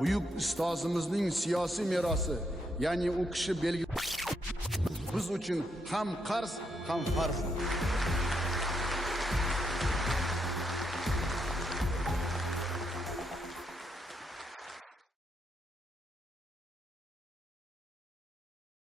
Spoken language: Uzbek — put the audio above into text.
Buyuk ustozimizning siyosiy merosi, ya'ni u kishi belgi biz uchun ham qarz, ham farz.